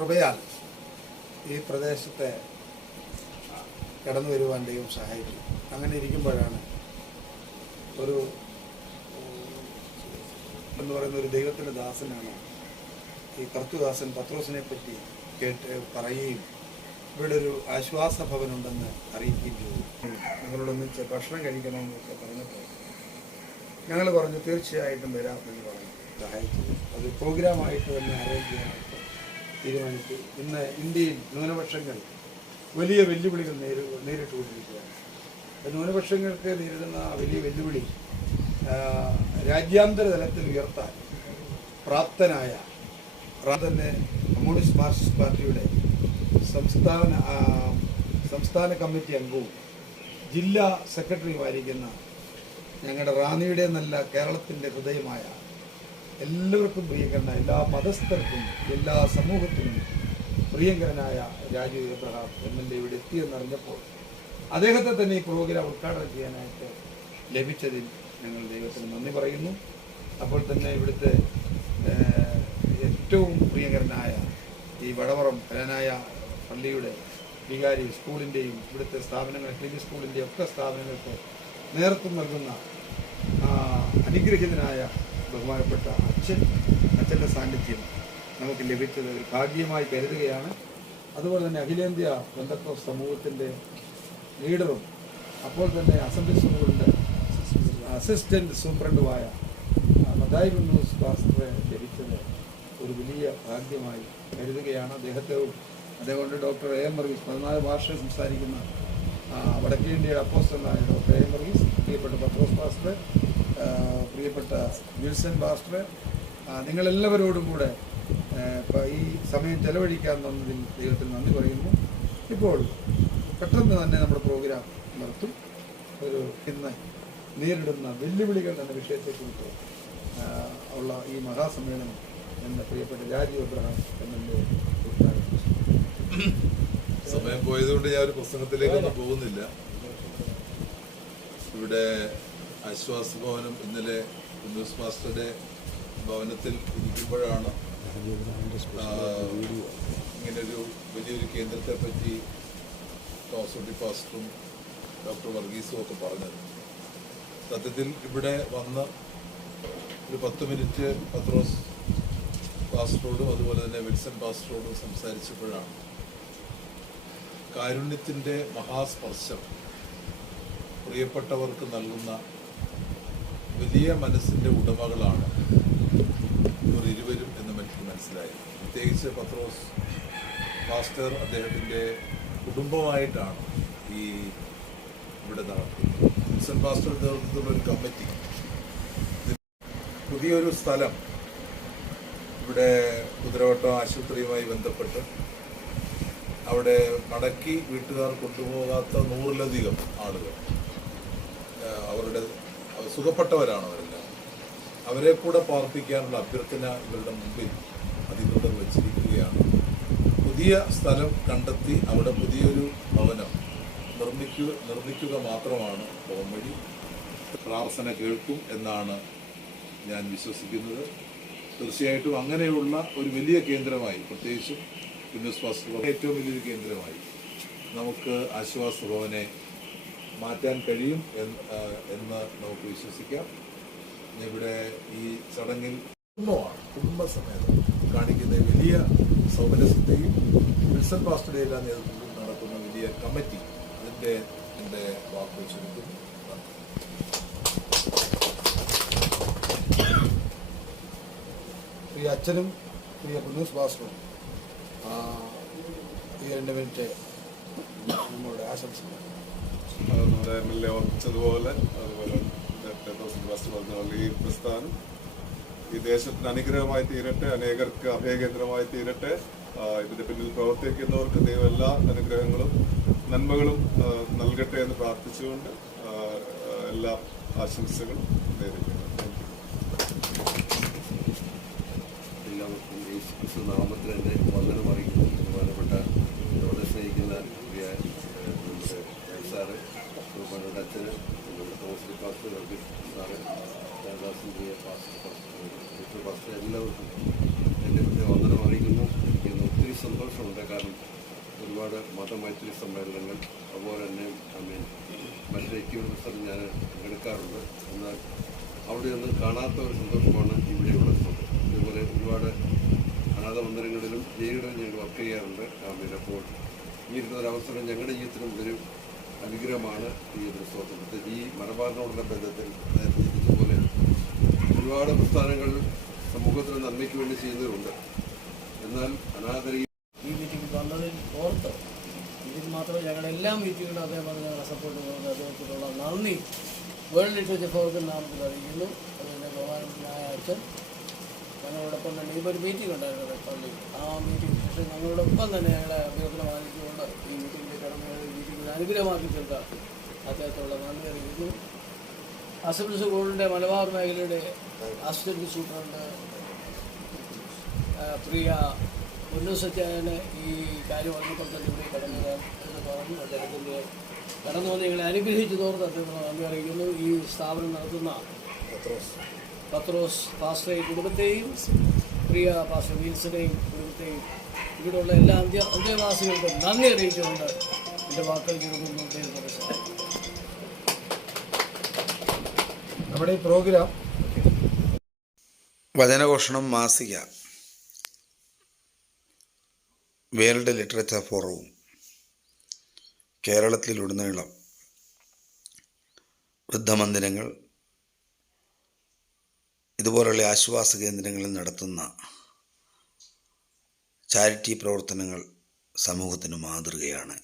കൃപയാൽ ഈ പ്രദേശത്തെ കടന്നു വരുവാൻ ദൈവം സഹായിച്ചു. അങ്ങനെ ഇരിക്കുമ്പോഴാണ് ഒരു എന്ന് പറയുന്ന ഒരു ദൈവത്തിന്റെ ദാസനാണ് ഈ കർത്തുദാസൻ പത്രോസിനെ പറ്റി കേട്ട് പറയുകയും ഇവിടെ ഒരു ആശ്വാസ ഭവനുണ്ടെന്ന് അറിയിക്കുകയും ചെയ്തു. നിങ്ങളോടൊന്നിച്ച് ഭക്ഷണം കഴിക്കണമെന്നൊക്കെ പറഞ്ഞപ്പോൾ ഞങ്ങൾ പറഞ്ഞു തീർച്ചയായിട്ടും വരാം എന്ന് പറഞ്ഞു. സഹായിച്ചത് അത് പ്രോഗ്രാമായിട്ട് തന്നെ അറേഞ്ച് ചെയ്യാനായിട്ട് തീരുമാനിച്ചു. ഇന്ന് ഇന്ത്യയിൽ ന്യൂനപക്ഷങ്ങൾ വലിയ വെല്ലുവിളികൾ നേരി നേരിട്ടുകൊണ്ടിരിക്കുകയാണ് ന്യൂനപക്ഷങ്ങൾക്ക് നേരിടുന്ന വലിയ വെല്ലുവിളി രാജ്യാന്തര തലത്തിൽ ഉയർത്താൻ പ്രാപ്തനായ തന്നെ കമ്മ്യൂണിസ്റ്റ് മാർക്സിസ്റ്റ് പാർട്ടിയുടെ സംസ്ഥാന സംസ്ഥാന കമ്മിറ്റി അംഗവും ജില്ലാ സെക്രട്ടറിയുമായിരിക്കുന്ന ഞങ്ങളുടെ റാന്നിയുടെ നല്ല കേരളത്തിന്റെ ഹൃദയമായ എല്ലാവർക്കും പ്രിയങ്കരനായ എല്ലാ മതസ്ഥർക്കും എല്ലാ സമൂഹത്തിനും പ്രിയങ്കരനായ Raju Abraham M L A ഇവിടെ എത്തിയെന്നറിഞ്ഞപ്പോൾ അദ്ദേഹത്തെ തന്നെ ഈ പ്രോഗ്രാം ഉദ്ഘാടനം ചെയ്യാനായിട്ട് ലഭിച്ചതിൽ ഞങ്ങൾ ദൈവത്തിന് നന്ദി പറയുന്നു. അപ്പോൾ തന്നെ ഇവിടുത്തെ ഏറ്റവും പ്രിയങ്കരനായ ഈ വടവറം കലനായ പള്ളിയുടെ വികാരി സ്കൂളിന്റെയും ഇവിടുത്തെ സ്ഥാപനങ്ങൾ ക്ലിനിക് സ്കൂളിന്റെയും ഒക്കെ സ്ഥാപനങ്ങൾക്ക് നേതൃത്വം നൽകുന്ന അനുഗ്രഹീതനായ ബഹുമാനപ്പെട്ട അച്ഛൻ അച്ഛന്റെ സാന്നിധ്യം നമുക്ക് ലഭിച്ചത് ഭാഗ്യമായി കരുതുകയാണ്. അതുപോലെ തന്നെ അഖിലേന്ത്യാ ബന്ധക്കോ സമൂഹത്തിന്റെ ലീഡറും അപ്പോൾ തന്നെ അസംബ്ലി സ്കൂളിന്റെ അസിസ്റ്റന്റ് സൂപ്രണ്ടുമായ മദായി ബിന്ദുസ് ഭാസ്കറെ ലഭിച്ചത് ഒരു വലിയ ഭാഗ്യമായി കരുതുകയാണ്. അദ്ദേഹത്തെയും അതേപോലെ ഡോക്ടർ എ എം വർഗീസ്. പതിനാല് ഭാഷ സംസാരിക്കുന്ന വടക്കേ ഇന്ത്യയുടെ അപ്പോസ്റ്റലായ ഡോക്ടർ എ എം വർഗീസ് പ്രിയപ്പെട്ട പത്രോസ് ആ, പ്രിയപ്പെട്ട വിൽസൺ മാസ്റ്റർ നിങ്ങളെല്ലാവരോടും കൂടെ ഈ സമയം ചെലവഴിക്കാൻ തന്നതിൽ ദൈവത്തിന് നന്ദി പറയുന്നു. ഇപ്പോൾ പെട്ടെന്ന് തന്നെ നമ്മുടെ പ്രോഗ്രാം നടത്തും. ഒരു ഇന്ന് നേരിടുന്ന വെല്ലുവിളികൾ എന്ന വിഷയത്തെക്കുറിച്ച് ഉള്ള ഈ മഹാസമ്മേളനം എന്ന പ്രിയപ്പെട്ട Rajeev Abraham M L A സമയം പോയതുകൊണ്ട് ഞാൻ ഒരു പുസ്തകത്തിലേക്കൊന്നും പോകുന്നില്ല. ഇവിടെ ആശ്വാസ ഭവനം ഇന്നലെ ന്യൂസ് മാസ്റ്ററുടെ ഭവനത്തിൽ ഇരിക്കുമ്പോഴാണ് ഇങ്ങനൊരു വലിയൊരു കേന്ദ്രത്തെ പറ്റി തോമസുട്ടി പാസ്റ്ററും ഡോക്ടർ വർഗീസും ഒക്കെ പറഞ്ഞത്. സത്യത്തിൽ ഇവിടെ വന്ന് ഒരു പത്ത് മിനിറ്റ് പത്രോസ് പാസ്റ്ററോടും അതുപോലെ തന്നെ വിൽസൺ പാസ്റ്ററോടും സംസാരിച്ചപ്പോഴാണ് കാരുണ്യത്തിന്റെ മഹാസ്പർശം പ്രിയപ്പെട്ടവർക്ക് നൽകുന്ന വലിയ മനസ്സിന്റെ ഉടമകളാണ്. ഇവർ ഇരുവരും എന്ന് എനിക്ക് മനസ്സിലായി. പ്രത്യേകിച്ച് പത്രോസ് മാസ്റ്റർ അദ്ദേഹത്തിന്റെ കുടുംബമായിട്ടാണ് ഈ ഇവിടെ നടക്കുന്നത്. പാസ്റ്റർ നേതൃത്വത്തിലുള്ള ഒരു കമ്മിറ്റി. പുതിയൊരു സ്ഥലം ഇവിടെ കുതിരവട്ടം ആശുപത്രിയുമായി ബന്ധപ്പെട്ട് അവിടെ മടക്കി വീട്ടുകാർ കൊണ്ടുപോകാത്ത നൂറിലധികം ആളുകൾ. അവരുടെ സുഖപ്പെട്ടവരാണ് അവരെല്ലാം. അവരെ കൂടെ പാർപ്പിക്കാനുള്ള അഭ്യർത്ഥന ഇവരുടെ മുമ്പിൽ അധികൃതർ വച്ചിരിക്കുകയാണ്. പുതിയ സ്ഥലം കണ്ടെത്തി അവിടെ പുതിയൊരു ഭവനം നിർമ്മിക്കുക നിർമ്മിക്കുക മാത്രമാണ് പോംവഴി പ്രാർത്ഥന കേൾക്കും എന്നാണ് ഞാൻ വിശ്വസിക്കുന്നത്. തീർച്ചയായിട്ടും അങ്ങനെയുള്ള ഒരു വലിയ കേന്ദ്രമായി പ്രത്യേകിച്ചും യുനെസ്കോ ഏറ്റവും വലിയൊരു കേന്ദ്രമായി നമുക്ക് ആശ്വാസ ഭവനെ മാറ്റാൻ കഴിയും എന്ന് എന്ന് നമുക്ക് വിശ്വസിക്കാം. ഇവിടെ ഈ ചടങ്ങിൽ കുടുംബമാണ്. കുടുംബസമേതം കാണിക്കുന്ന വലിയ സൗമനസ്യത്തെയും വിൽസൺ പാസ്റ്ററുടെ എല്ലാ നേതൃത്വത്തിൽ നടക്കുന്ന വലിയ കമ്മിറ്റി അതിന്റെ എന്റെ വാക്കുകൾ ചുരുക്കുന്നു. പ്രിയ അച്ഛനും പ്രിയ പുന്നൂസ് ഭാസ്കറും ഈ രണ്ട് മിനിറ്റ് നമ്മളുടെ ആശംസകൾ. നമ്മുടെ എം എൽ എ ഓർമ്മിച്ചതുപോലെ അതുപോലെ നേരത്തെ തോമസ് മാസ്റ്റർ പറഞ്ഞ പോലെ ഈ പ്രസ്ഥാനം. ഈ ദേശത്തിന് അനുഗ്രഹമായി തീരട്ടെ അനേകർക്ക് അഭയകേന്ദ്രമായി തീരട്ടെ. ഇതിന്റെ പിന്നിൽ പ്രവർത്തിക്കുന്നവർക്ക് ദൈവം എല്ലാ അനുഗ്രഹങ്ങളും നന്മകളും നൽകട്ടെ എന്ന് പ്രാർത്ഥിച്ചുകൊണ്ട് എല്ലാ ആശംസകളും നേരിടുന്നു താങ്ക് യു എല്ലാവർക്കും യേശുക്രിസ്തു നാമത്തിൽ എന്റെ വന്ദനം അറിയിക്കുന്നു ബഹുമാനപ്പെട്ട നമ്മളെ സ്നേഹിക്കുന്ന പ്രിയ ഏഹ്, നമ്മുടെ സാറ് ബഹുമാനപ്പെട്ട അച്ഛന് നമ്മുടെ തോമസ് പാസ്റ്റർ വർഗീസ് സാറ് പ്രിയ പാസ്റ്റർ പാസ്റ്റർ പാസ്റ്റർ എല്ലാവർക്കും എന്റെ വന്ദനം അറിയിക്കുന്നു ഇന്ന് ഒത്തിരി സന്തോഷം ഒരുപാട് മതമൈത്രി സമ്മേളനങ്ങൾ അതുപോലെ തന്നെ ഐ മീൻ മറ്റു എക്യൂബിസം ഞാൻ എടുക്കാറുണ്ട് എന്നാൽ അവിടെയൊന്നും കാണാത്ത ഒരു സന്തോഷമാണ് ഇവിടെ ഉള്ളത് ഇതുപോലെ ഒരുപാട് അനാഥ മന്ദിരങ്ങളിലും ജയിലുകളിലും ഞങ്ങൾ വർക്ക് ചെയ്യാറുണ്ട് ഐ മീൻ അപ്പോൾ ഈ ഒരു അവസരം ഞങ്ങളുടെ ജീവിതത്തിനും ഒരു അനുഗ്രഹമാണ് ഈ ഒരു പ്രത്യേകിച്ച് ഈ മലബാറിനോടുള്ള ബന്ധത്തിൽ നേരത്തെ ഒരുപാട് പ്രസ്ഥാനങ്ങൾ സമൂഹത്തിന് നന്മയ്ക്ക് വേണ്ടി ചെയ്യുന്നവരുണ്ട്. എന്നാൽ അനാഥരി ഈ മീറ്റിംഗ് വന്നതിൽ ഓർത്ത് ഇതിൽ മാത്രമേ ഞങ്ങളുടെ എല്ലാ മീറ്റിങ്ങിലും അദ്ദേഹം ഞങ്ങളെ സപ്പോർട്ട് ചെയ്യുന്നത് അദ്ദേഹത്തിനുള്ള നന്ദി. വേൾഡ് ലിറ്ററേച്ചർ ഫോറത്തിന്റെ നാമത്തിൽ അറിയിക്കുന്നു. അതുപോലെ ബഹുമാനമായ അച്ഛൻ ഞങ്ങളോടൊപ്പം തന്നെ ഇപ്പോൾ ഒരു മീറ്റിംഗ് ഉണ്ടായിരുന്നു പള്ളി ആ മീറ്റിംഗ് ശേഷം ഞങ്ങളോടൊപ്പം തന്നെ ഞങ്ങളെ അഭ്യർത്ഥന വാങ്ങിച്ചുകൊണ്ട് ഈ മീറ്റിംഗിൽ കടന്നു. ഈ മീറ്റിംഗിൽ അനുഗ്രഹമാക്കി ചേർക്കാം അദ്ദേഹത്തോടുള്ള നന്ദി അറിയിക്കുന്നു. അസംബ്ലി ഗോൾഡിന്റെ മലബാർ മേഖലയുടെ അസിസ്റ്റന്റ് സൂപ്രണ്ട് പ്രിയ പ്രിയ ഉന്നസത്യായന് ഈ കാര്യം വന്നപ്പോൾ തന്നെ ഇവിടെ കടന്നു വരാൻ എന്ന് പറഞ്ഞു. അദ്ദേഹത്തിന്റെ കടന്നു വന്ന് ഞങ്ങളെ അനുഗ്രഹിച്ചു തോർത്ത് അദ്ദേഹത്തിന് നന്ദി അറിയിക്കുന്നു. ഈ സ്ഥാപനം നടത്തുന്ന പത്രോസ്. പാസ്റ്ററെ കുടുംബത്തെയും പ്രിയ പാസ്റ്റർ വീൽസിനെയും കുടുംബത്തെയും ഇവിടെയുള്ള എല്ലാ അന്ത്യ അന്ത്യവാസികൾക്കും നന്ദി അറിയിച്ചുകൊണ്ട് എന്റെ വാക്കുകൾ ചുരുക്കുന്നു നമ്മുടെ ഈ പ്രോഗ്രാം വചനഘോഷണം മാസിക. വേൾഡ് ലിറ്ററേച്ചർ ഫോറവും. കേരളത്തിലുടനീളം വൃദ്ധമന്ദിരങ്ങൾ. ഇതുപോലുള്ള ആശ്വാസ കേന്ദ്രങ്ങളിൽ നടത്തുന്ന ചാരിറ്റി പ്രവർത്തനങ്ങൾ സമൂഹത്തിന് മാതൃകയാണ്.